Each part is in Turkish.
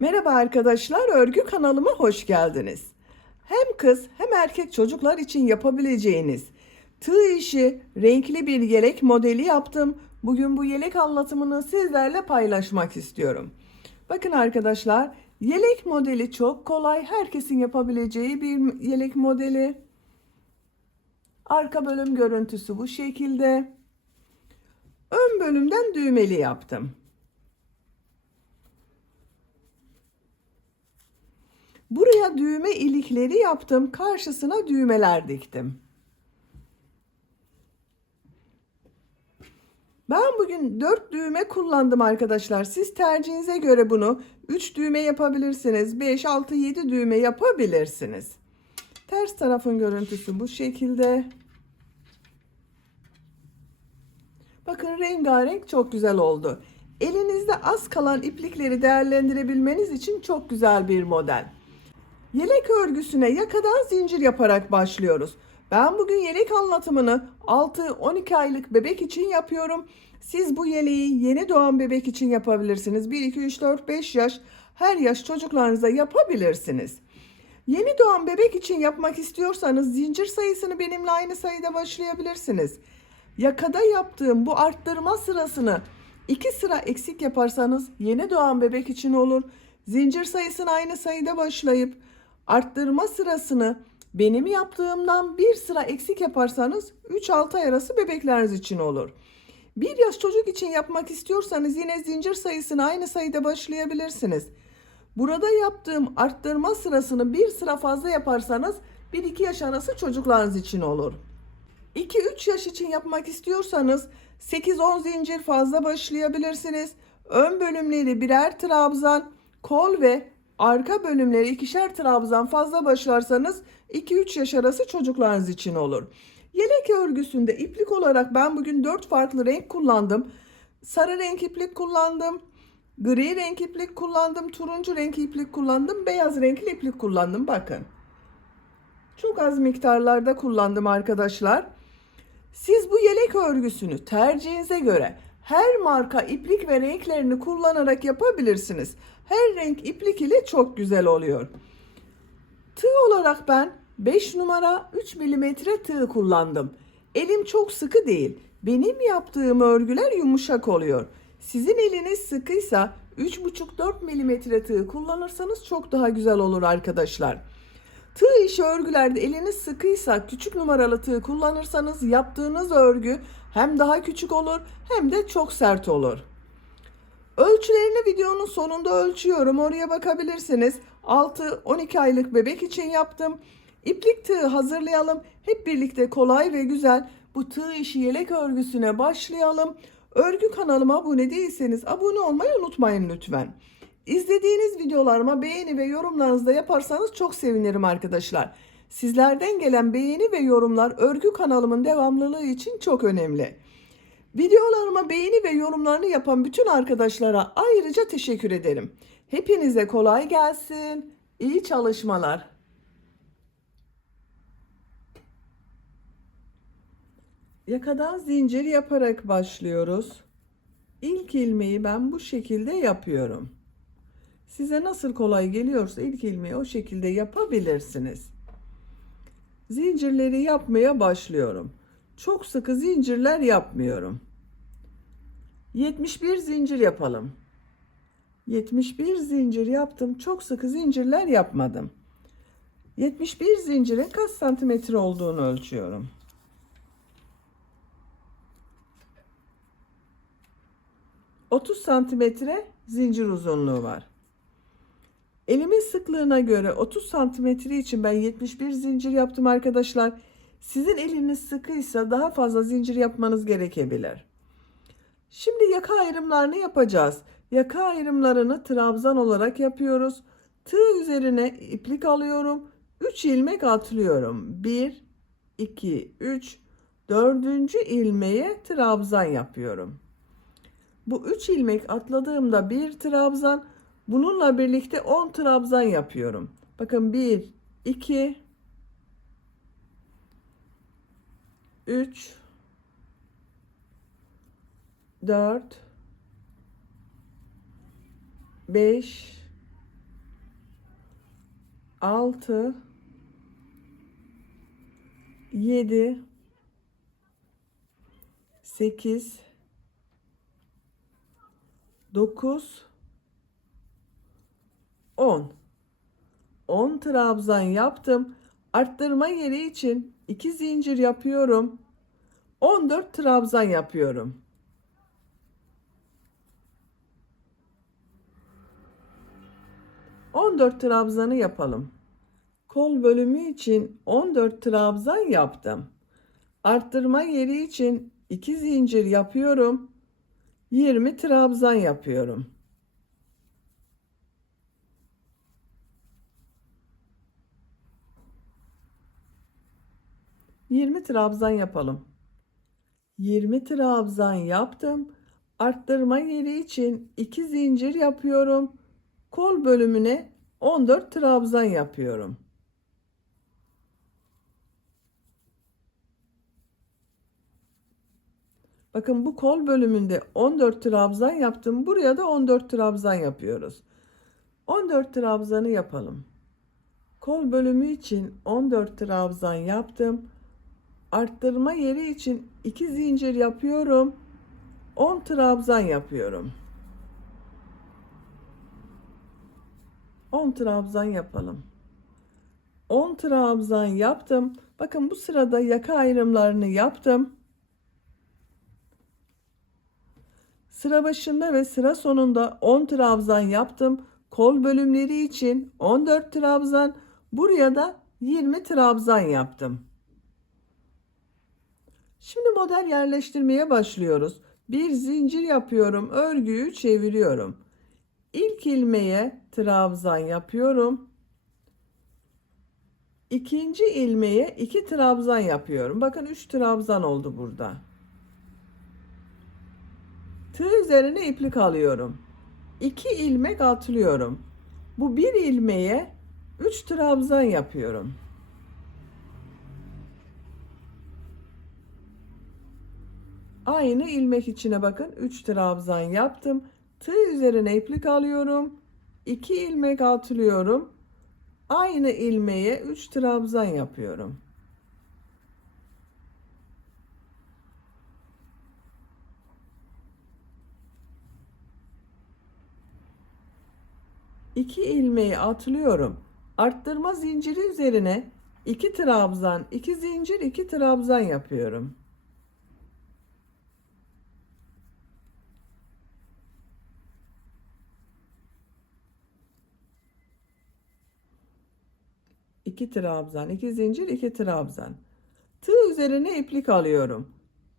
Merhaba arkadaşlar, örgü kanalıma hoş geldiniz. Hem kız hem erkek çocuklar için yapabileceğiniz tığ işi renkli bir yelek modeli yaptım. Bugün bu yelek anlatımını sizlerle paylaşmak istiyorum. Bakın arkadaşlar, yelek modeli çok kolay, herkesin yapabileceği bir yelek modeli. Arka bölüm görüntüsü bu şekilde. Ön bölümden düğmeli yaptım. Buraya düğme ilikleri yaptım. Karşısına düğmeler diktim. Ben bugün 4 düğme kullandım arkadaşlar. Siz tercihinize göre bunu 3 düğme yapabilirsiniz. 5, 6, 7 düğme yapabilirsiniz. Ters tarafın görüntüsü bu şekilde. Bakın rengarenk çok güzel oldu. Elinizde az kalan iplikleri değerlendirebilmeniz için çok güzel bir model. Yelek örgüsüne yakadan zincir yaparak başlıyoruz. Ben bugün yelek anlatımını 6-12 aylık bebek için yapıyorum. Siz bu yeleği yeni doğan bebek için yapabilirsiniz. 1, 2, 3, 4, 5 yaş her yaş çocuklarınıza yapabilirsiniz. Yeni doğan bebek için yapmak istiyorsanız zincir sayısını benimle aynı sayıda başlayabilirsiniz. Yakada yaptığım bu arttırma sırasını 2 sıra eksik yaparsanız yeni doğan bebek için olur. Zincir sayısını aynı sayıda başlayıp arttırma sırasını benim yaptığımdan 1 sıra eksik yaparsanız 3-6 ay arası bebekleriniz için olur. 1 yaş çocuk için yapmak istiyorsanız yine zincir sayısını aynı sayıda başlayabilirsiniz. Burada yaptığım arttırma sırasını 1 sıra fazla yaparsanız 1-2 yaş arası çocuklarınız için olur. 2-3 yaş için yapmak istiyorsanız 8-10 zincir fazla başlayabilirsiniz. Ön bölümleri birer trabzan, kol ve arka bölümleri ikişer trabzan fazla başlarsanız 2-3 yaş arası çocuklarınız için olur. Yelek örgüsünde iplik olarak ben bugün 4 farklı renk kullandım. Sarı renk iplik kullandım. Gri renk iplik kullandım. Turuncu renk iplik kullandım. Beyaz renkli iplik kullandım. Bakın. Çok az miktarlarda kullandım arkadaşlar. Siz bu yelek örgüsünü tercihinize göre her marka iplik ve renklerini kullanarak yapabilirsiniz. Her renk iplik ile çok güzel oluyor. Tığ olarak ben 5 numara 3 milimetre tığ kullandım. Elim çok sıkı değil. Benim yaptığım örgüler yumuşak oluyor. Sizin eliniz sıkıysa 3,5-4 milimetre tığ kullanırsanız çok daha güzel olur arkadaşlar. Tığ işi örgülerde eliniz sıkıysa küçük numaralı tığ kullanırsanız yaptığınız örgü hem daha küçük olur hem de çok sert olur. Ölçülerini videonun sonunda ölçüyorum. Oraya bakabilirsiniz. 6-12 aylık bebek için yaptım. İplik tığ hazırlayalım. Hep birlikte kolay ve güzel bu tığ işi yelek örgüsüne başlayalım. Örgü kanalıma abone değilseniz abone olmayı unutmayın lütfen. İzlediğiniz videolarıma beğeni ve yorumlarınızı da yaparsanız çok sevinirim arkadaşlar. Sizlerden gelen beğeni ve yorumlar örgü kanalımın devamlılığı için çok önemli. Videolarıma beğeni ve yorumlarını yapan bütün arkadaşlara ayrıca teşekkür ederim. Hepinize kolay gelsin. İyi çalışmalar. Yakadan zincir yaparak başlıyoruz. İlk ilmeği ben bu şekilde yapıyorum. Size nasıl kolay geliyorsa ilk ilmeği o şekilde yapabilirsiniz. Zincirleri yapmaya başlıyorum. Çok sıkı zincirler yapmıyorum. 71 zincir yapalım. 71 zincir yaptım. Çok sıkı zincirler yapmadım. 71 zincirin kaç santimetre olduğunu ölçüyorum. 30 santimetre zincir uzunluğu var. Elimin sıklığına göre 30 santimetre için ben 71 zincir yaptım arkadaşlar. Sizin eliniz sıkıysa daha fazla zincir yapmanız gerekebilir. Şimdi yaka ayrımlarını yapacağız. Yaka ayrımlarını trabzan olarak yapıyoruz. Tığ üzerine iplik alıyorum. 3 ilmek atlıyorum. 1, 2, 3, 4. ilmeğe trabzan yapıyorum. Bu 3 ilmek atladığımda bir trabzan, bununla birlikte 10 trabzan yapıyorum. Bakın 1, 2, 3, 4, 5, 6, 7, 8, 9, 10. 10 trabzan yaptım. Arttırma yeri için 2 zincir yapıyorum. 14 trabzan yapıyorum. ...14 trabzanı yapalım. Kol bölümü için 14 trabzan yaptım. Arttırma yeri için 2 zincir yapıyorum. 20 trabzan yapıyorum. ...20 trabzan yapalım. 20 trabzan yaptım. Arttırma yeri için 2 zincir yapıyorum. Kol bölümüne 14 trabzan yapıyorum. Bakın bu kol bölümünde 14 trabzan yaptım. Buraya da 14 trabzan yapıyoruz. 14 trabzanı yapalım. Kol bölümü için 14 trabzan yaptım. Arttırma yeri için 2 zincir yapıyorum. 10 trabzan yapıyorum. 10 trabzan yapalım. 10 trabzan yaptım. Bakın bu sırada yaka ayrımlarını yaptım. Sıra başında ve sıra sonunda 10 trabzan yaptım. Kol bölümleri için 14 trabzan, buraya da 20 trabzan yaptım. Şimdi model yerleştirmeye başlıyoruz. Bir zincir yapıyorum, örgüyü çeviriyorum. İlk ilmeğe trabzan yapıyorum. İkinci ilmeğe 2 trabzan yapıyorum. Bakın 3 trabzan oldu burada. Tığ üzerine iplik alıyorum. 2 ilmek atlıyorum. Bu bir ilmeğe 3 trabzan yapıyorum. Aynı ilmek içine bakın 3 trabzan yaptım. Tığ üzerine iplik alıyorum. 2 ilmek atlıyorum. Aynı ilmeğe 3 trabzan yapıyorum. İki ilmeği atlıyorum. Arttırma zinciri üzerine 2 trabzan, 2 zincir, 2 trabzan yapıyorum. İki trabzan, 2 zincir, 2 trabzan. Tığ üzerine iplik alıyorum.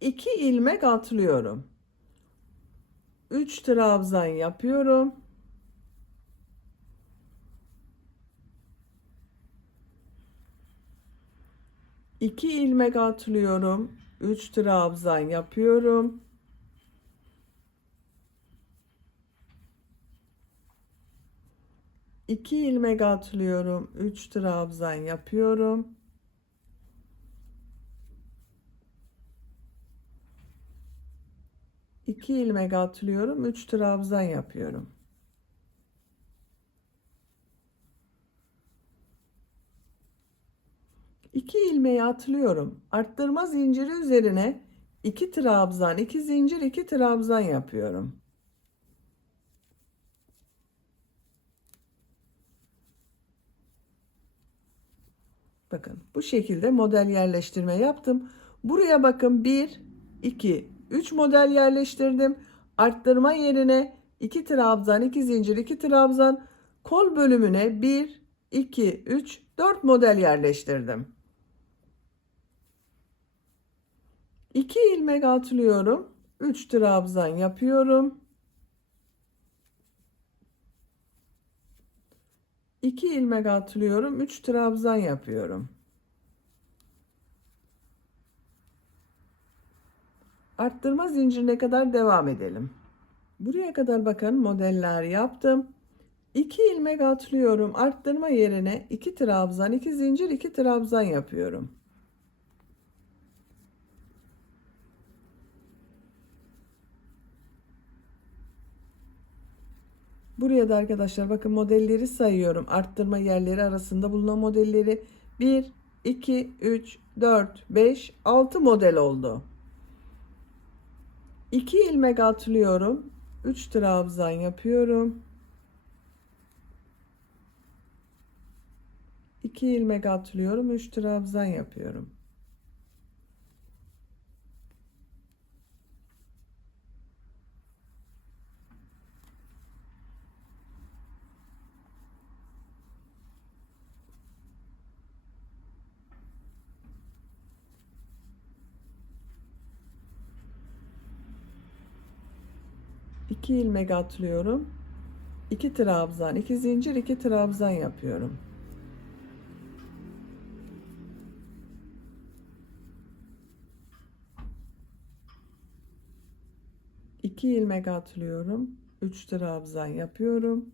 2 ilmek atlıyorum. 3 trabzan yapıyorum. 2 ilmek atlıyorum. 3 trabzan yapıyorum. 2 ilmek atlıyorum. 3 trabzan yapıyorum. 2 ilmek atlıyorum. 3 trabzan yapıyorum. İki ilmeği atlıyorum. Arttırma zinciri üzerine 2 trabzan, 2 zincir, 2 trabzan yapıyorum. Bakın bu şekilde model yerleştirme yaptım. Buraya bakın 1, 2, 3 model yerleştirdim. Arttırma yerine 2 trabzan, 2 zincir, 2 trabzan, kol bölümüne 1, 2, 3, 4 model yerleştirdim. 2 ilmek atlıyorum. 3 trabzan yapıyorum. 2 ilmek atlıyorum. 3 trabzan yapıyorum. Arttırma zincirine kadar devam edelim. Buraya kadar bakın modeller yaptım. 2 ilmek atlıyorum. Arttırma yerine 2 trabzan, 2 zincir, 2 trabzan yapıyorum. Buraya da arkadaşlar bakın modelleri sayıyorum. Arttırma yerleri arasında bulunan modelleri 1, 2, 3, 4, 5, 6 model oldu. 2 ilmek atlıyorum. 3 trabzan yapıyorum. 2 ilmek atlıyorum. 3 trabzan yapıyorum. İki ilmek atlıyorum. 2 trabzan, 2 zincir, 2 trabzan yapıyorum. İki ilmek atlıyorum. 3 trabzan yapıyorum.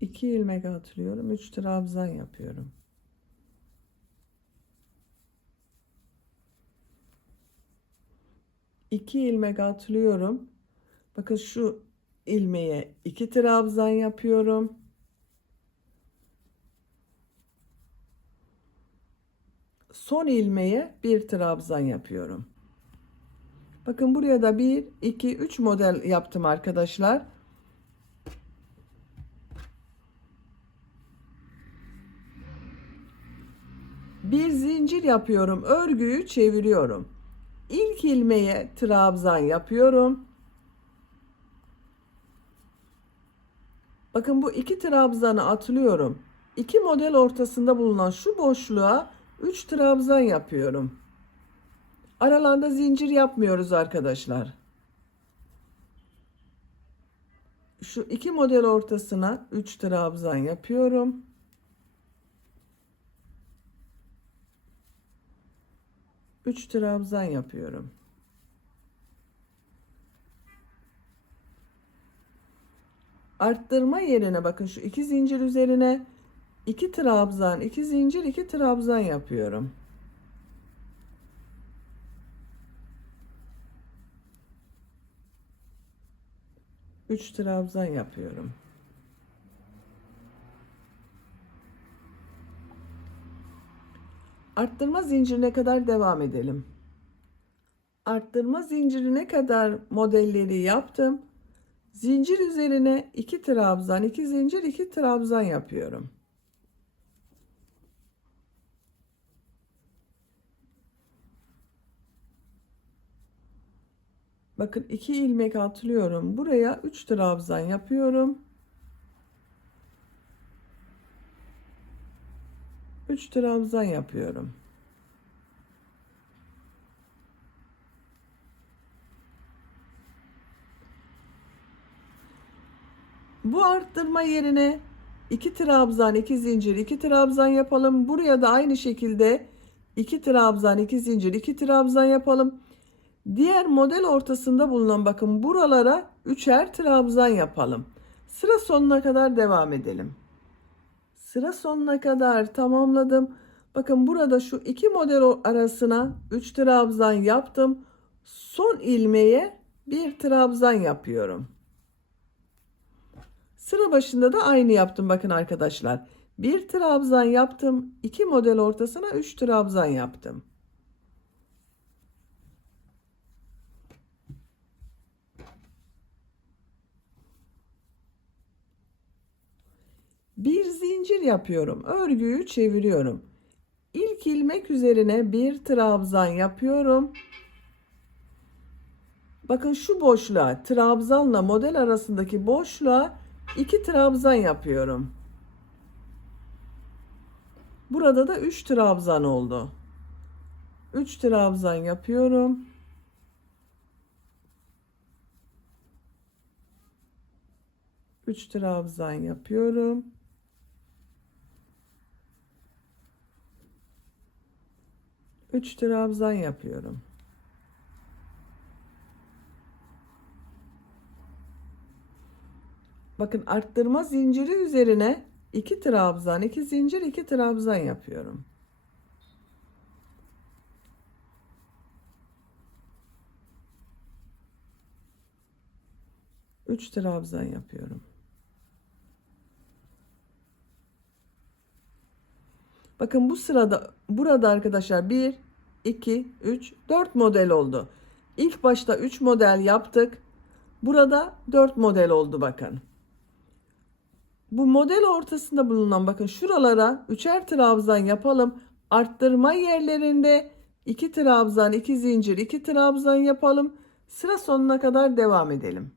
İki ilmek atlıyorum. 3 trabzan yapıyorum. İki ilmek atlıyorum. Bakın şu ilmeğe 2 trabzan yapıyorum. Son ilmeğe 1 trabzan yapıyorum. Bakın buraya da 1, 2, 3 model yaptım arkadaşlar. Bir zincir yapıyorum. Örgüyü çeviriyorum. İlk ilmeğe trabzan yapıyorum. Bakın bu 2 trabzanı atlıyorum. 2 model ortasında bulunan şu boşluğa 3 trabzan yapıyorum. Aralarında zincir yapmıyoruz arkadaşlar. Şu 2 model ortasına 3 trabzan yapıyorum. Üç trabzan yapıyorum. Arttırma yerine bakın şu 2 zincir üzerine 2 trabzan, 2 zincir, 2 trabzan yapıyorum. Üç trabzan yapıyorum. Arttırma zincirine kadar devam edelim. Arttırma zincirine kadar modelleri yaptım. Zincir üzerine 2 trabzan, 2 zincir, 2 trabzan yapıyorum. Bakın 2 ilmek atlıyorum. Buraya 3 trabzan yapıyorum. 3 trabzan yapıyorum. Bu arttırma yerine 2 trabzan, 2 zincir, 2 trabzan yapalım. Buraya da aynı şekilde 2 trabzan, 2 zincir, 2 trabzan yapalım. Diğer model ortasında bulunan bakın buralara 3'er trabzan yapalım. Sıra sonuna kadar devam edelim. Sıra sonuna kadar tamamladım. Bakın burada şu iki model arasına 3 trabzan yaptım. Son ilmeğe 1 trabzan yapıyorum. Sıra başında da aynı yaptım bakın arkadaşlar. 1 trabzan yaptım. 2 model ortasına 3 trabzan yaptım. Bir zincir yapıyorum. Örgüyü çeviriyorum. İlk ilmek üzerine 1 trabzan yapıyorum. Bakın şu boşluğa, trabzanla model arasındaki boşluğa 2 trabzan yapıyorum. Burada da 3 trabzan oldu. 3 trabzan yapıyorum. Üç trabzan yapıyorum. Üç trabzan yapıyorum. Bakın arttırma zinciri üzerine 2 trabzan, 2 zincir, 2 trabzan yapıyorum. 3 trabzan yapıyorum. Bakın bu sırada burada arkadaşlar 1 2 3 4 model oldu. İlk başta 3 model yaptık. Burada 4 model oldu bakın. Bu model ortasında bulunan bakın şuralara 3'er trabzan yapalım. Arttırma yerlerinde 2 trabzan, 2 zincir, 2 trabzan yapalım. Sıra sonuna kadar devam edelim.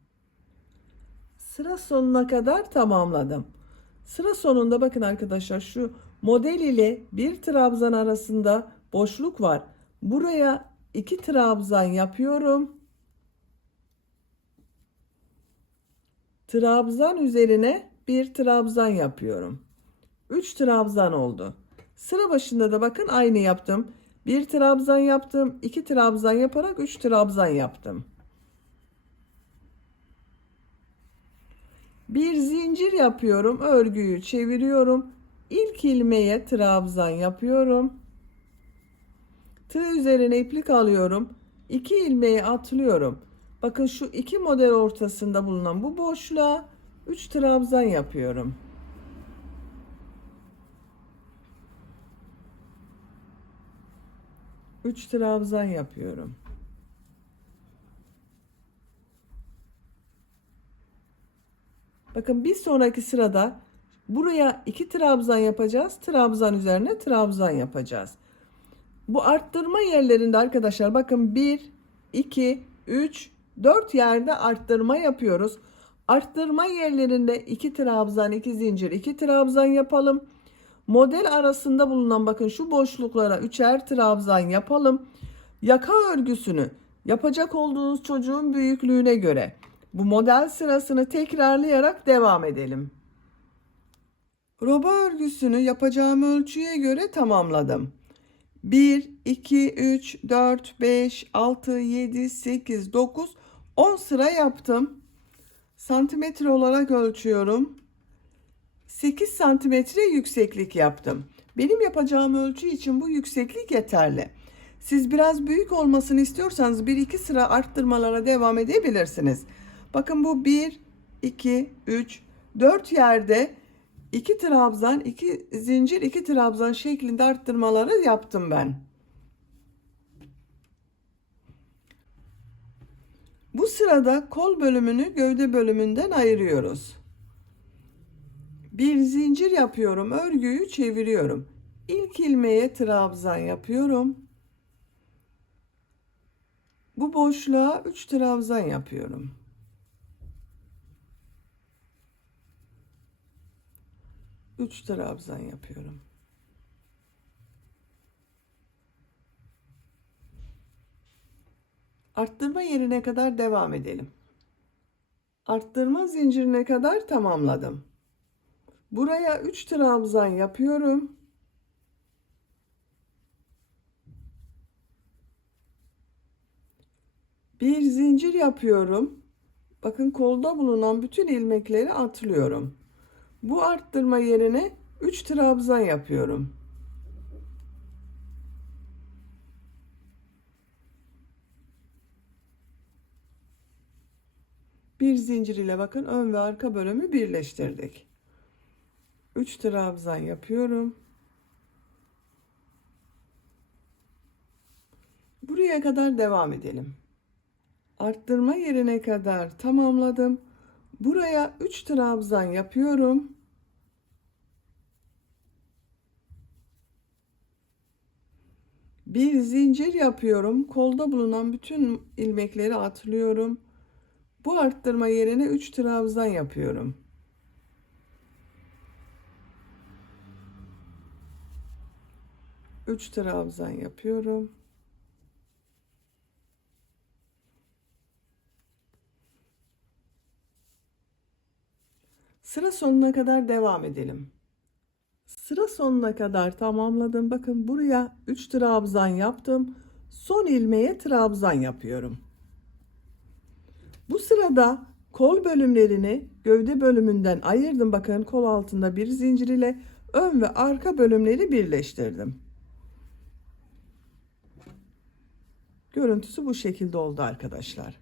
Sıra sonuna kadar tamamladım. Sıra sonunda bakın arkadaşlar şu model ile bir trabzan arasında boşluk var. Buraya 2 trabzan yapıyorum. Trabzan üzerine bir trabzan yapıyorum. 3 trabzan oldu. Sıra başında da bakın aynı yaptım. Bir trabzan yaptım. 2 trabzan yaparak 3 trabzan yaptım. Bir zincir yapıyorum. Örgüyü çeviriyorum. İlk ilmeğe trabzan yapıyorum. Tığ üzerine iplik alıyorum. 2 ilmeği atlıyorum. Bakın şu iki model ortasında bulunan bu boşluğa 3 trabzan yapıyorum. Üç trabzan yapıyorum. Bakın bir sonraki sırada buraya 2 trabzan yapacağız. Trabzan üzerine trabzan yapacağız. Bu arttırma yerlerinde arkadaşlar bakın 1, 2, 3, 4 yerde arttırma yapıyoruz. Arttırma yerlerinde 2 trabzan, 2 zincir, 2 trabzan yapalım. Model arasında bulunan bakın şu boşluklara 3'er trabzan yapalım. Yaka örgüsünü yapacak olduğunuz çocuğun büyüklüğüne göre bu model sırasını tekrarlayarak devam edelim. Roba örgüsünü yapacağım ölçüye göre tamamladım. 1, 2, 3, 4, 5, 6, 7, 8, 9, 10 sıra yaptım. Santimetre olarak ölçüyorum. 8 santimetre yükseklik yaptım. Benim yapacağım ölçü için bu yükseklik yeterli. Siz biraz büyük olmasını istiyorsanız 1-2 sıra arttırmalara devam edebilirsiniz. Bakın bu 1, 2, 3, 4 yerde 2 trabzan, 2 zincir, 2 trabzan şeklinde arttırmaları yaptım ben. Bu sırada kol bölümünü gövde bölümünden ayırıyoruz. Bir zincir yapıyorum, örgüyü çeviriyorum. İlk ilmeğe trabzan yapıyorum. Bu boşluğa 3 trabzan yapıyorum. Üç trabzan yapıyorum. Arttırma yerine kadar devam edelim. Arttırma zincirine kadar tamamladım. Buraya 3 trabzan yapıyorum. Bir zincir yapıyorum. Bakın kolda bulunan bütün ilmekleri atlıyorum. Bu arttırma yerine 3 trabzan yapıyorum. Bir zincir ile bakın ön ve arka bölümü birleştirdik. 3 trabzan yapıyorum. Buraya kadar devam edelim. Arttırma yerine kadar tamamladım. Buraya 3 trabzan yapıyorum. Bir zincir yapıyorum. Kolda bulunan bütün ilmekleri atlıyorum. Bu arttırma yerine 3 trabzan yapıyorum. Üç trabzan yapıyorum. Sıra sonuna kadar devam edelim. Sıra sonuna kadar tamamladım. Bakın buraya 3 trabzan yaptım. Son ilmeğe trabzan yapıyorum. Bu sırada kol bölümlerini gövde bölümünden ayırdım. Bakın kol altında bir zincir ile ön ve arka bölümleri birleştirdim. Görüntüsü bu şekilde oldu arkadaşlar.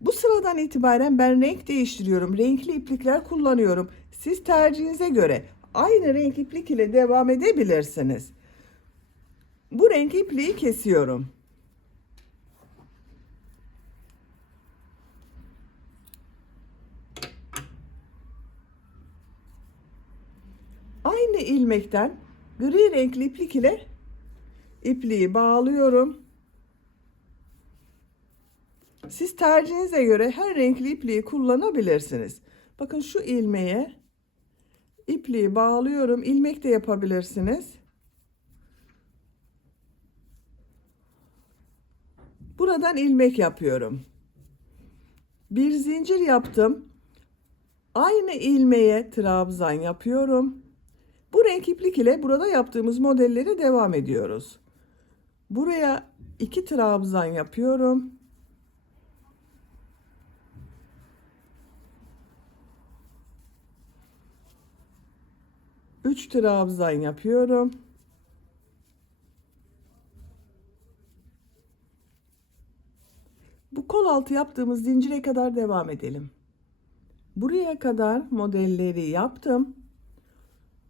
Bu sıradan itibaren ben renk değiştiriyorum. Renkli iplikler kullanıyorum. Siz tercihinize göre aynı renk iplik ile devam edebilirsiniz. Bu renk ipliği kesiyorum. Aynı ilmekten gri renkli iplik ile ipliği bağlıyorum. Siz tercihinize göre her renkli ipliği kullanabilirsiniz. Bakın şu ilmeğe ipliği bağlıyorum. İlmek de yapabilirsiniz. Buradan ilmek yapıyorum. Bir zincir yaptım. Aynı ilmeğe trabzan yapıyorum. Bu renk iplik ile burada yaptığımız modelleri devam ediyoruz. Buraya 2 trabzan yapıyorum. Üç trabzan yapıyorum. Bu kol altı yaptığımız zincire kadar devam edelim. Buraya kadar modelleri yaptım.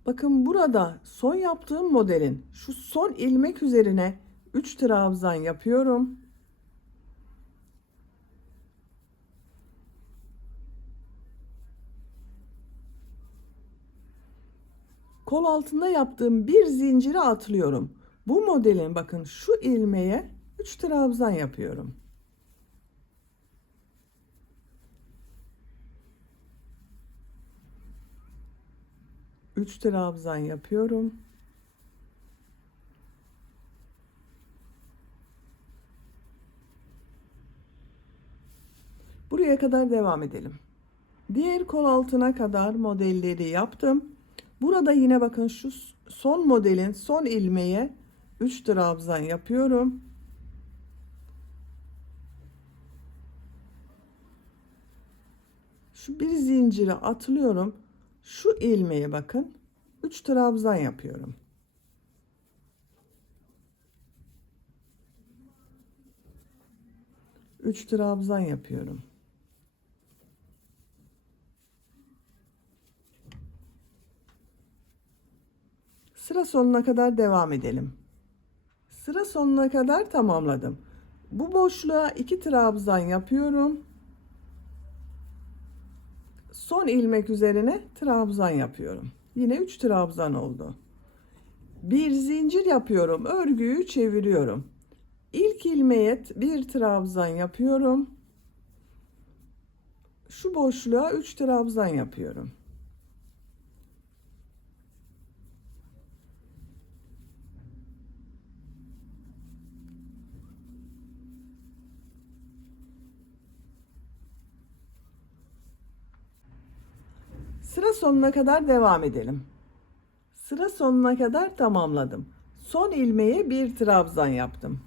Bakın burada son yaptığım modelin şu son ilmek üzerine 3 trabzan yapıyorum. Kol altında yaptığım bir zinciri atlıyorum. Bu modelin bakın şu ilmeğe 3 trabzan yapıyorum. Üç trabzan yapıyorum. Buraya kadar devam edelim. Diğer kol altına kadar modelleri yaptım. Burada yine bakın şu son modelin son ilmeğe 3 trabzan yapıyorum. Şu bir zinciri atlıyorum. Şu ilmeğe bakın 3 trabzan yapıyorum. Üç trabzan yapıyorum. Sıra sonuna kadar devam edelim. Sıra sonuna kadar tamamladım. Bu boşluğa 2 trabzan yapıyorum. Son ilmek üzerine trabzan yapıyorum. Yine 3 trabzan oldu. Bir zincir yapıyorum. Örgüyü çeviriyorum. İlk ilmeğe bir trabzan yapıyorum. Şu boşluğa 3 trabzan yapıyorum. Sıra sonuna kadar devam edelim. Sıra sonuna kadar tamamladım. Son ilmeğe bir trabzan yaptım.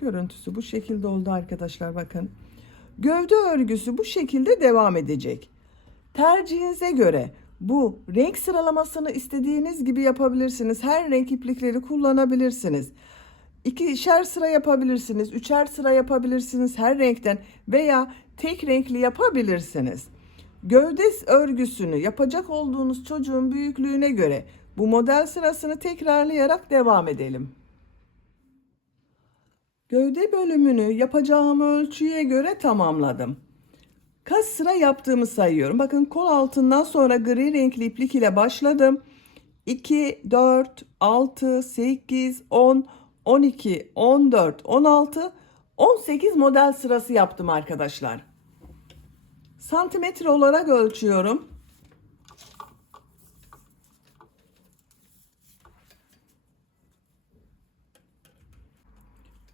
Görüntüsü bu şekilde oldu arkadaşlar, bakın. Gövde örgüsü bu şekilde devam edecek. Tercihinize göre bu renk sıralamasını istediğiniz gibi yapabilirsiniz. Her renk iplikleri kullanabilirsiniz. İkişer sıra yapabilirsiniz, üçer sıra yapabilirsiniz her renkten veya tek renkli yapabilirsiniz. Gövde örgüsünü yapacak olduğunuz çocuğun büyüklüğüne göre bu model sırasını tekrarlayarak devam edelim. Gövde bölümünü yapacağım ölçüye göre tamamladım. Kaç sıra yaptığımı sayıyorum. Bakın kol altından sonra gri renkli iplik ile başladım. 2, 4, 6, 8, 10, 12, 14, 16, 18 model sırası yaptım arkadaşlar. Santimetre olarak ölçüyorum.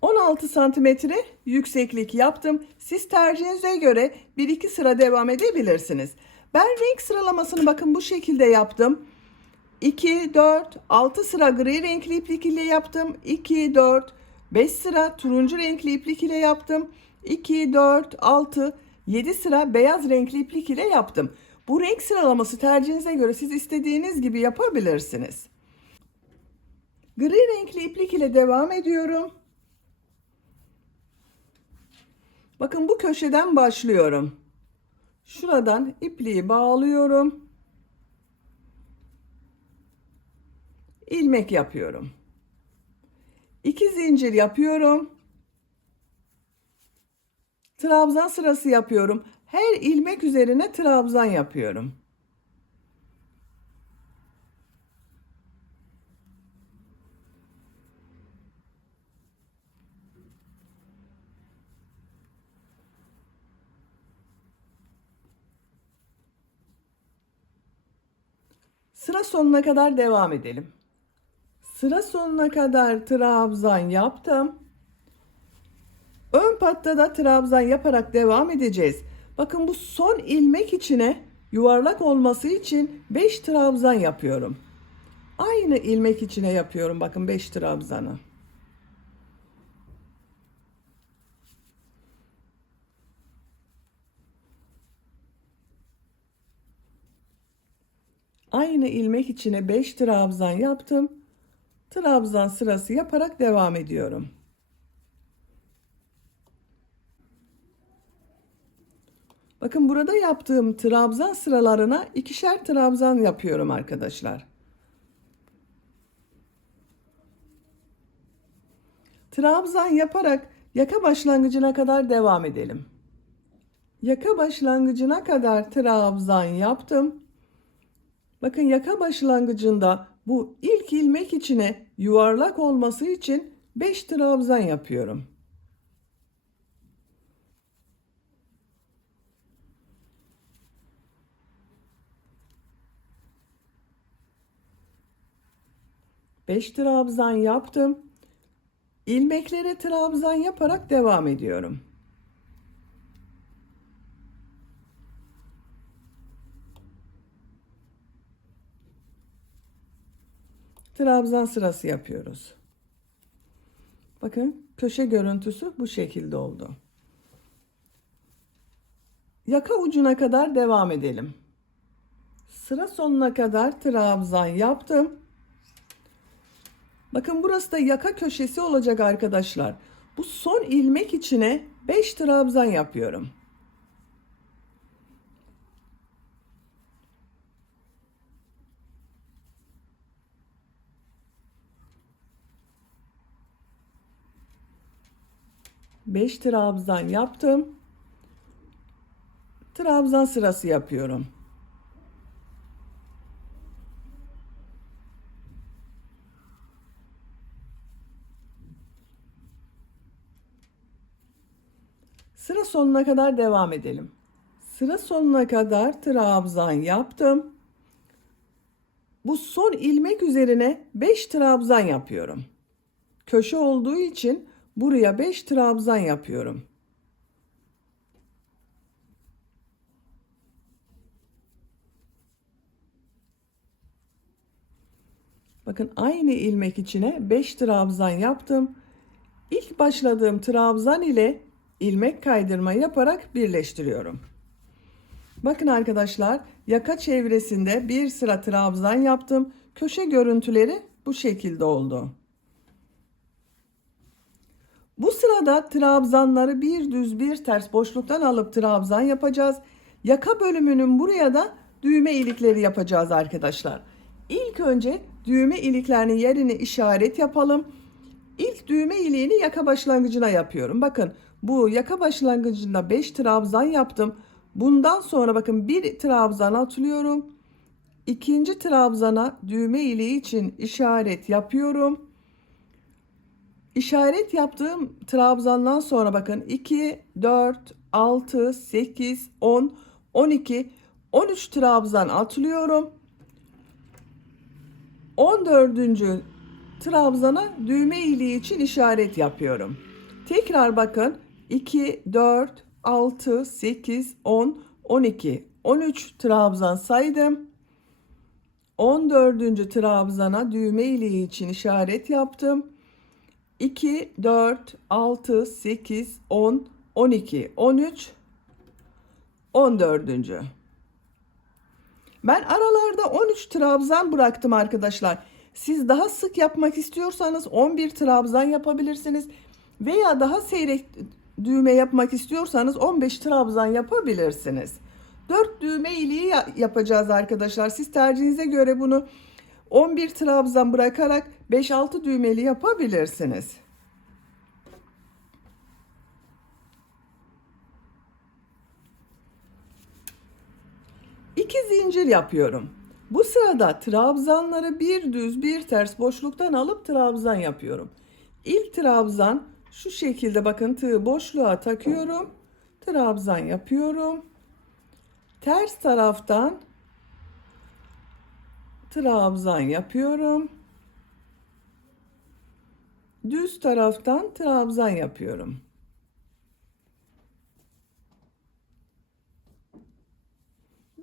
16 santimetre yükseklik yaptım. Siz tercihinize göre 1-2 sıra devam edebilirsiniz. Ben renk sıralamasını bakın bu şekilde yaptım. 2, 4, 6 sıra gri renkli iplik ile yaptım. 2, 4, 5 sıra turuncu renkli iplik ile yaptım. 2, 4, 6, 7 sıra beyaz renkli iplik ile yaptım. Bu renk sıralaması tercihinize göre siz istediğiniz gibi yapabilirsiniz. Gri renkli iplik ile devam ediyorum. Bakın bu köşeden başlıyorum. Şuradan ipliği bağlıyorum. İlmek yapıyorum. 2 zincir yapıyorum. Trabzan sırası yapıyorum. Her ilmek üzerine trabzan yapıyorum. Sıra sonuna kadar devam edelim. Sıra sonuna kadar trabzan yaptım. Ön patta da trabzan yaparak devam edeceğiz. Bakın bu son ilmek içine yuvarlak olması için 5 trabzan yapıyorum. Aynı ilmek içine yapıyorum bakın 5 trabzanı. Aynı ilmek içine 5 trabzan yaptım. Trabzan sırası yaparak devam ediyorum. Bakın burada yaptığım trabzan sıralarına ikişer trabzan yapıyorum arkadaşlar. Trabzan yaparak yaka başlangıcına kadar devam edelim. Yaka başlangıcına kadar trabzan yaptım. Bakın yaka başlangıcında bu ilk ilmek içine yuvarlak olması için 5 trabzan yapıyorum. Beş trabzan yaptım. İlmeklere trabzan yaparak devam ediyorum. Trabzan sırası yapıyoruz. Bakın köşe görüntüsü bu şekilde oldu. Yaka ucuna kadar devam edelim. Sıra sonuna kadar trabzan yaptım. Bakın burası da yaka köşesi olacak arkadaşlar. Bu son ilmek içine 5 trabzan yapıyorum. Beş trabzan yaptım. Trabzan sırası yapıyorum. Sıra sonuna kadar devam edelim. Sıra sonuna kadar trabzan yaptım. Bu son ilmek üzerine 5 trabzan yapıyorum. Köşe olduğu için buraya 5 trabzan yapıyorum. Bakın aynı ilmek içine 5 trabzan yaptım. İlk başladığım trabzan ile ilmek kaydırma yaparak birleştiriyorum. Bakın arkadaşlar, yaka çevresinde bir sıra trabzan yaptım. Köşe görüntüleri bu şekilde oldu. Bu sırada trabzanları bir düz bir ters boşluktan alıp trabzan yapacağız. Yaka bölümünün buraya da düğme ilikleri yapacağız arkadaşlar. İlk önce düğme iliklerinin yerini işaret yapalım. İlk düğme iliğini yaka başlangıcına yapıyorum. Bakın bu yaka başlangıcında 5 trabzan yaptım. Bundan sonra bakın bir trabzan atlıyorum. İkinci trabzana düğme iliği için işaret yapıyorum. İşaret yaptığım trabzandan sonra bakın 2, 4, 6, 8, 10, 12, 13 trabzan atlıyorum. 14. trabzana düğme iliği için işaret yapıyorum. Tekrar bakın 2, 4, 6, 8, 10, 12, 13 trabzan saydım. 14. trabzana düğme iliği için işaret yaptım. 2, 4, 6, 8, 10, 12, 13, 14. Ben aralarda 13 trabzan bıraktım arkadaşlar. Siz daha sık yapmak istiyorsanız 11 trabzan yapabilirsiniz. Veya daha seyrek düğme yapmak istiyorsanız 15 trabzan yapabilirsiniz. 4 düğme iliği yapacağız arkadaşlar. Siz tercihinize göre bunu 11 trabzan bırakarak 5-6 düğmeli yapabilirsiniz. İki zincir yapıyorum. Bu sırada trabzanları bir düz bir ters boşluktan alıp trabzan yapıyorum. İlk trabzan şu şekilde, bakın, tığı boşluğa takıyorum. Trabzan yapıyorum. Ters taraftan trabzan yapıyorum. Düz taraftan trabzan yapıyorum.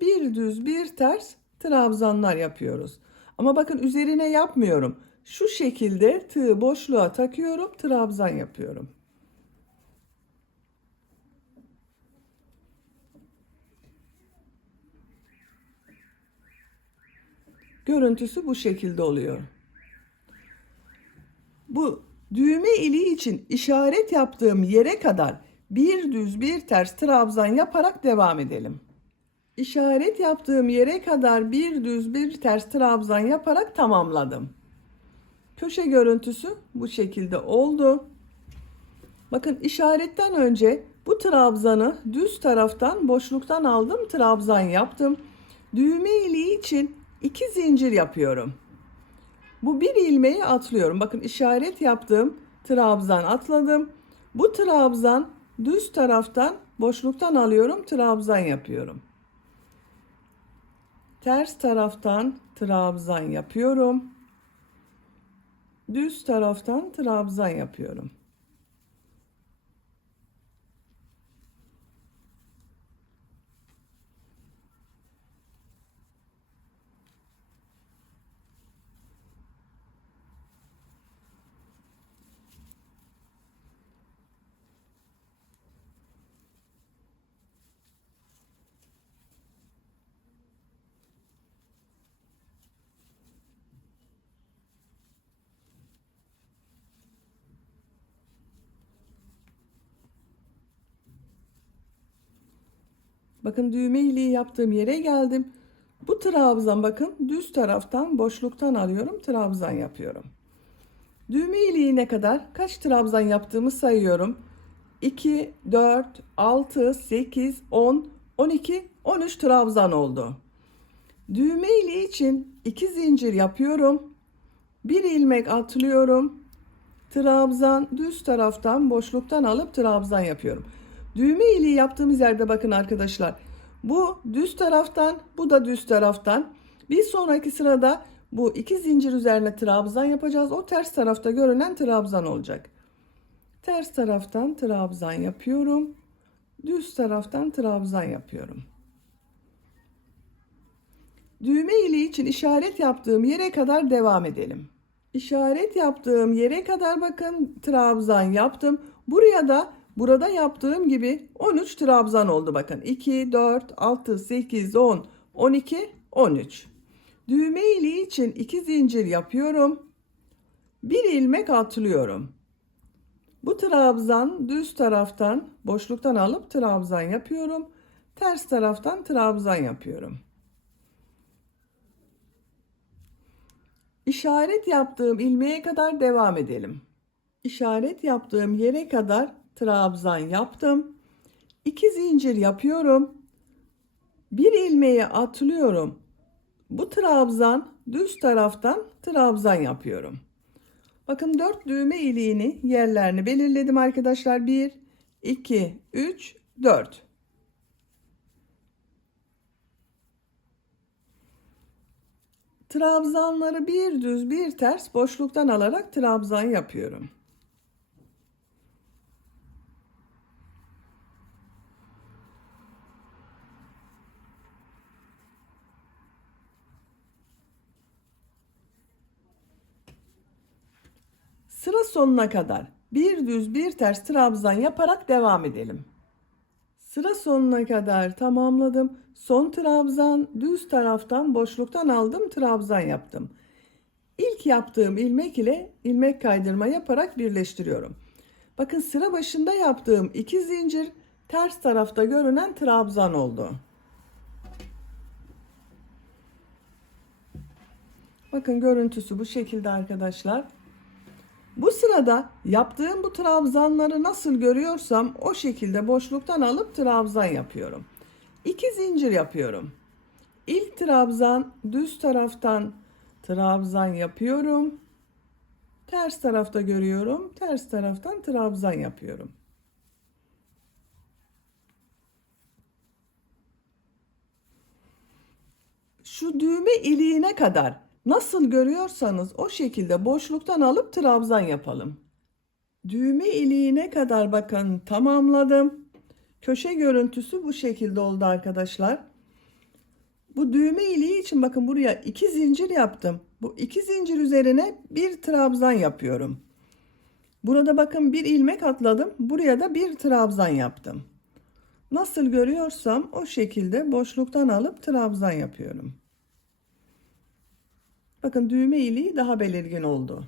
Bir düz bir ters trabzanlar yapıyoruz. Ama bakın, üzerine yapmıyorum. Şu şekilde tığı boşluğa takıyorum, trabzan yapıyorum. Görüntüsü bu şekilde oluyor. Bu düğme iliği için işaret yaptığım yere kadar bir düz bir ters trabzan yaparak devam edelim. İşaret yaptığım yere kadar bir düz bir ters trabzan yaparak tamamladım. Köşe görüntüsü bu şekilde oldu. Bakın, işaretten önce bu trabzanı düz taraftan boşluktan aldım, trabzan yaptım. Düğme iliği için 2 zincir yapıyorum. Bu bir ilmeği atlıyorum. Bakın, işaret yaptığım trabzan atladım. Bu trabzan düz taraftan boşluktan alıyorum, trabzan yapıyorum. Ters taraftan trabzan yapıyorum. Düz taraftan trabzan yapıyorum. Bakın, düğme iliği yaptığım yere geldim. Bu trabzan, bakın, düz taraftan boşluktan alıyorum, trabzan yapıyorum. Düğme iliğine kadar kaç trabzan yaptığımı sayıyorum. 2, 4, 6, 8, 10, 12, 13 trabzan oldu. Düğme iliği için 2 zincir yapıyorum. Bir ilmek atlıyorum. Trabzan, düz taraftan boşluktan alıp trabzan yapıyorum. Düğme iliği yaptığımız yerde, bakın arkadaşlar, bu düz taraftan, bu da düz taraftan. Bir sonraki sırada bu 2 zincir üzerine trabzan yapacağız. O ters tarafta görünen trabzan olacak. Ters taraftan trabzan yapıyorum. Düz taraftan trabzan yapıyorum. Düğme iliği için işaret yaptığım yere kadar devam edelim. İşaret yaptığım yere kadar, bakın, trabzan yaptım. Buraya da burada yaptığım gibi 13 trabzan oldu. Bakın, 2, 4, 6, 8, 10, 12, 13. Düğme iliği için 2 zincir yapıyorum. Bir ilmek atlıyorum. Bu trabzan düz taraftan boşluktan alıp trabzan yapıyorum. Ters taraftan trabzan yapıyorum. İşaret yaptığım ilmeğe kadar devam edelim. İşaret yaptığım yere kadar trabzan yaptım. 2 zincir yapıyorum. Bir ilmeği atlıyorum. Bu trabzan düz taraftan trabzan yapıyorum. Bakın, 4 düğme iliğini, yerlerini belirledim arkadaşlar. 1, 2, 3, 4. Trabzanları bir düz bir ters boşluktan alarak trabzan yapıyorum. Sıra sonuna kadar bir düz bir ters trabzan yaparak devam edelim. Sıra sonuna kadar tamamladım. Son trabzan, düz taraftan boşluktan aldım, trabzan yaptım. İlk yaptığım ilmek ile ilmek kaydırma yaparak birleştiriyorum. Bakın sıra başında yaptığım 2 zincir ters tarafta görünen trabzan oldu. Bakın görüntüsü bu şekilde arkadaşlar. Bu sırada yaptığım bu trabzanları nasıl görüyorsam o şekilde boşluktan alıp trabzan yapıyorum. 2 zincir yapıyorum. İlk trabzan düz taraftan trabzan yapıyorum. Ters tarafta görüyorum. Ters taraftan trabzan yapıyorum. Şu düğme iliğine kadar nasıl görüyorsanız o şekilde boşluktan alıp trabzan yapalım. Düğme iliğine kadar bakın tamamladım. Köşe görüntüsü bu şekilde oldu arkadaşlar. Bu düğme iliği için bakın buraya 2 zincir yaptım. Bu 2 zincir üzerine bir trabzan yapıyorum. Burada bakın bir ilmek atladım. Buraya da bir trabzan yaptım. Nasıl görüyorsam o şekilde boşluktan alıp trabzan yapıyorum. Bakın düğme iliği daha belirgin oldu.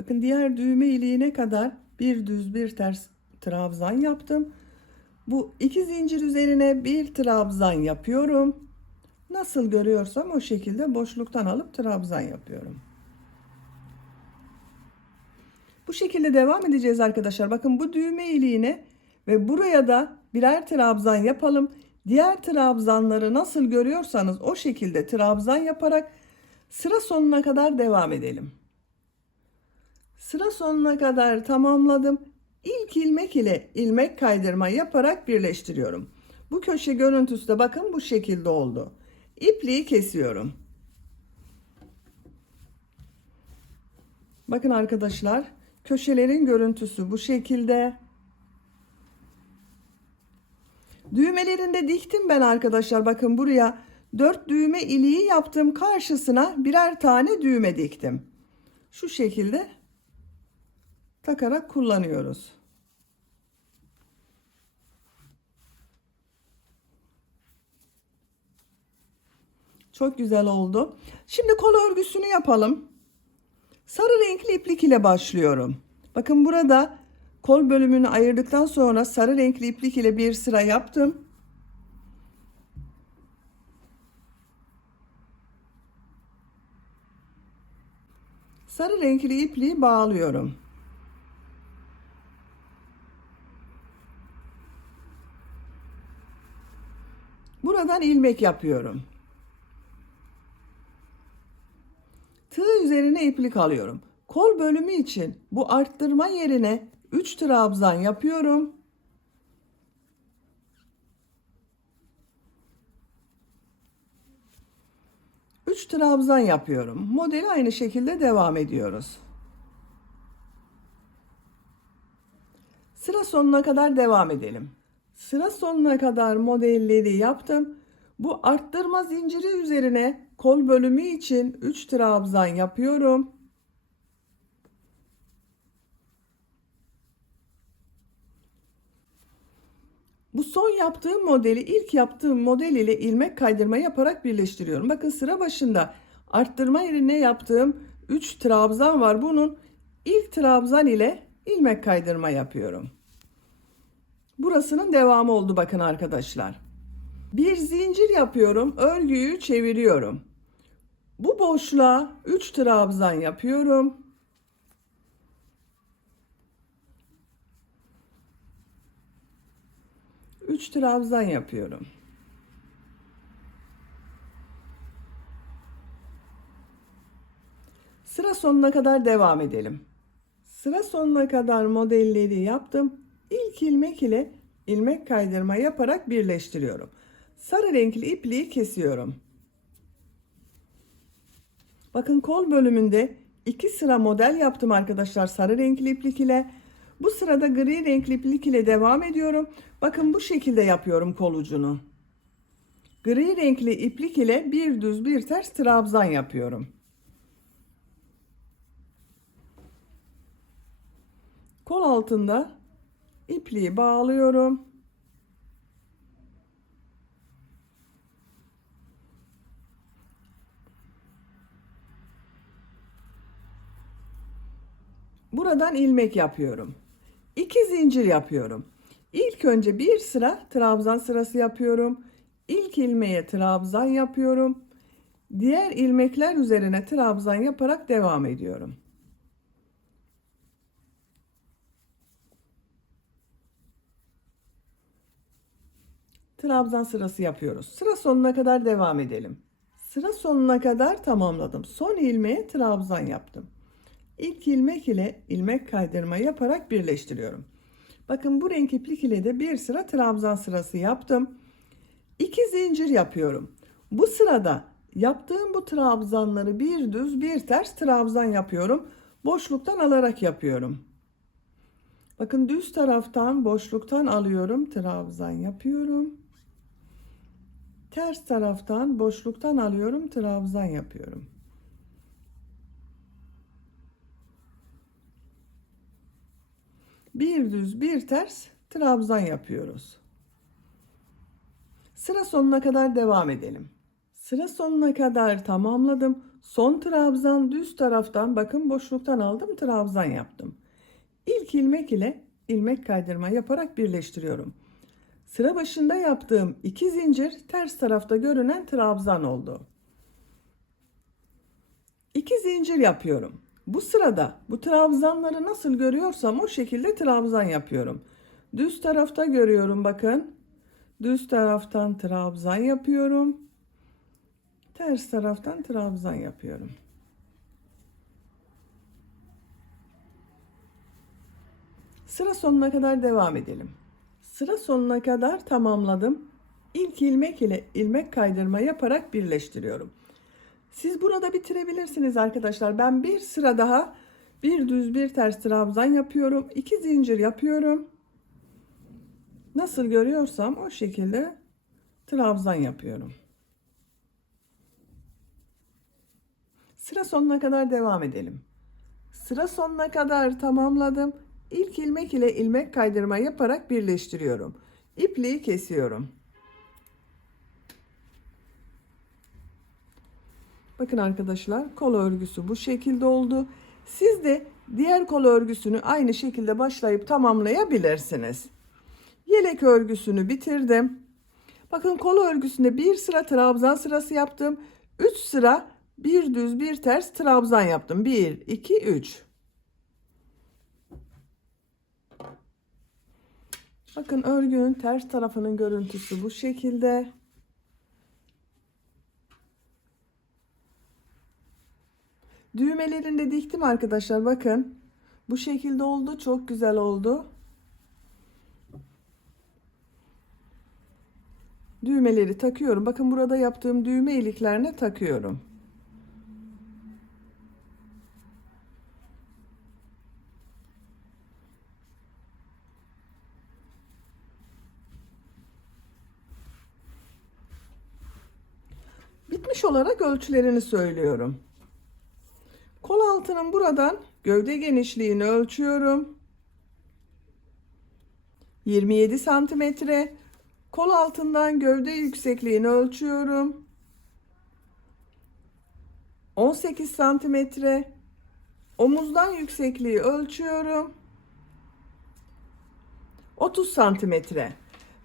Bakın diğer düğme iliğine kadar bir düz bir ters trabzan yaptım. Bu 2 zincir üzerine bir trabzan yapıyorum. Nasıl görüyorsam o şekilde boşluktan alıp trabzan yapıyorum. Bu şekilde devam edeceğiz arkadaşlar. Bakın bu düğme iliğine ve buraya da birer trabzan yapalım. Diğer trabzanları nasıl görüyorsanız o şekilde trabzan yaparak sıra sonuna kadar devam edelim. Sıra sonuna kadar tamamladım. İlk ilmek ile ilmek kaydırma yaparak birleştiriyorum. Bu köşe görüntüsü de bakın bu şekilde oldu. İpliği kesiyorum. Bakın arkadaşlar, köşelerin görüntüsü bu şekilde. Düğmelerini de diktim ben arkadaşlar. Bakın buraya 4 düğme iliği yaptım. Karşısına birer tane düğme diktim. Şu şekilde takarak kullanıyoruz. Çok güzel oldu. Şimdi kol örgüsünü yapalım. Sarı renkli iplik ile başlıyorum. Bakın burada kol bölümünü ayırdıktan sonra sarı renkli iplik ile bir sıra yaptım. Sarı renkli ipliği bağlıyorum. Buradan ilmek yapıyorum. Tığ üzerine iplik alıyorum. Kol bölümü için bu arttırma yerine 3 trabzan yapıyorum. Üç trabzan yapıyorum. Modeli aynı şekilde devam ediyoruz. Sıra sonuna kadar devam edelim. Sıra sonuna kadar modelleri yaptım. Bu arttırma zinciri üzerine kol bölümü için 3 trabzan yapıyorum. Bu son yaptığım modeli ilk yaptığım model ile ilmek kaydırma yaparak birleştiriyorum. Bakın sıra başında arttırma yerine yaptığım 3 trabzan var. Bunun ilk trabzan ile ilmek kaydırma yapıyorum. Burasının devamı oldu bakın arkadaşlar. Bir zincir yapıyorum, örgüyü çeviriyorum. Bu boşluğa 3 trabzan yapıyorum. Üç trabzan yapıyorum. Sıra sonuna kadar devam edelim. Sıra sonuna kadar modelleri yaptım. İlk ilmek ile ilmek kaydırma yaparak birleştiriyorum. Sarı renkli ipliği kesiyorum. Bakın kol bölümünde 2 sıra model yaptım arkadaşlar sarı renkli iplik ile. Bu sırada gri renkli iplik ile devam ediyorum. Bakın bu şekilde yapıyorum kol ucunu. Gri renkli iplik ile bir düz bir ters trabzan yapıyorum. Kol altında ipliği bağlıyorum. Buradan ilmek yapıyorum. 2 zincir yapıyorum. İlk önce bir sıra trabzan sırası yapıyorum. İlk ilmeğe trabzan yapıyorum. Diğer ilmekler üzerine trabzan yaparak devam ediyorum. Trabzan sırası yapıyoruz. Sıra sonuna kadar devam edelim. Sıra sonuna kadar tamamladım. Son ilmeğe trabzan yaptım. İlk ilmek ile ilmek kaydırma yaparak birleştiriyorum. Bakın bu renk iplik ile de bir sıra trabzan sırası yaptım. 2 zincir yapıyorum. Bu sırada yaptığım bu trabzanları bir düz bir ters trabzan yapıyorum. Boşluktan alarak yapıyorum. Bakın düz taraftan boşluktan alıyorum, trabzan yapıyorum. Ters taraftan boşluktan alıyorum, trabzan yapıyorum. Bir düz bir ters trabzan yapıyoruz. Sıra sonuna kadar devam edelim. Sıra sonuna kadar tamamladım. Son trabzan düz taraftan bakın boşluktan aldım, trabzan yaptım. İlk ilmek ile ilmek kaydırma yaparak birleştiriyorum. Sıra başında yaptığım 2 zincir ters tarafta görünen trabzan oldu. 2 zincir yapıyorum. Bu sırada bu trabzanları nasıl görüyorsam o şekilde trabzan yapıyorum. Düz tarafta görüyorum bakın. Düz taraftan trabzan yapıyorum. Ters taraftan trabzan yapıyorum. Sıra sonuna kadar devam edelim. Sıra sonuna kadar tamamladım. İlk ilmek ile ilmek kaydırma yaparak birleştiriyorum. Siz burada bitirebilirsiniz arkadaşlar. Ben bir sıra daha bir düz bir ters trabzan yapıyorum. 2 zincir yapıyorum. Nasıl görüyorsam o şekilde trabzan yapıyorum. Sıra sonuna kadar devam edelim. Sıra sonuna kadar tamamladım. İlk ilmek ile ilmek kaydırma yaparak birleştiriyorum. İpliği kesiyorum. Bakın arkadaşlar kol örgüsü bu şekilde oldu. Siz de diğer kol örgüsünü aynı şekilde başlayıp tamamlayabilirsiniz. Yelek örgüsünü bitirdim. Bakın kol örgüsünde bir sıra trabzan sırası yaptım. 3 sıra bir düz bir ters trabzan yaptım. 1, 2, 3. Bakın örgünün ters tarafının görüntüsü bu şekilde. Düğmelerini de diktim arkadaşlar. Bakın bu şekilde oldu. Çok güzel oldu. Düğmeleri takıyorum. Bakın burada yaptığım düğme iliklerine takıyorum. Bitmiş olarak ölçülerini söylüyorum. Kol altının buradan gövde genişliğini ölçüyorum. 27 santimetre. Kol altından gövde yüksekliğini ölçüyorum. 18 santimetre. Omuzdan yüksekliği ölçüyorum. 30 santimetre.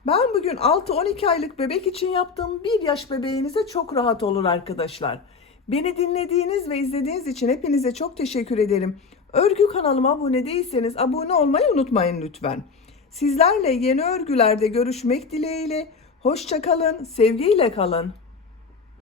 Ben bugün 6-12 aylık bebek için yaptığım 1 yaş bebeğinize çok rahat olur arkadaşlar. Beni dinlediğiniz ve izlediğiniz için hepinize çok teşekkür ederim. Örgü kanalıma abone değilseniz abone olmayı unutmayın lütfen. Sizlerle yeni örgülerde görüşmek dileğiyle. Hoşça kalın, sevgiyle kalın.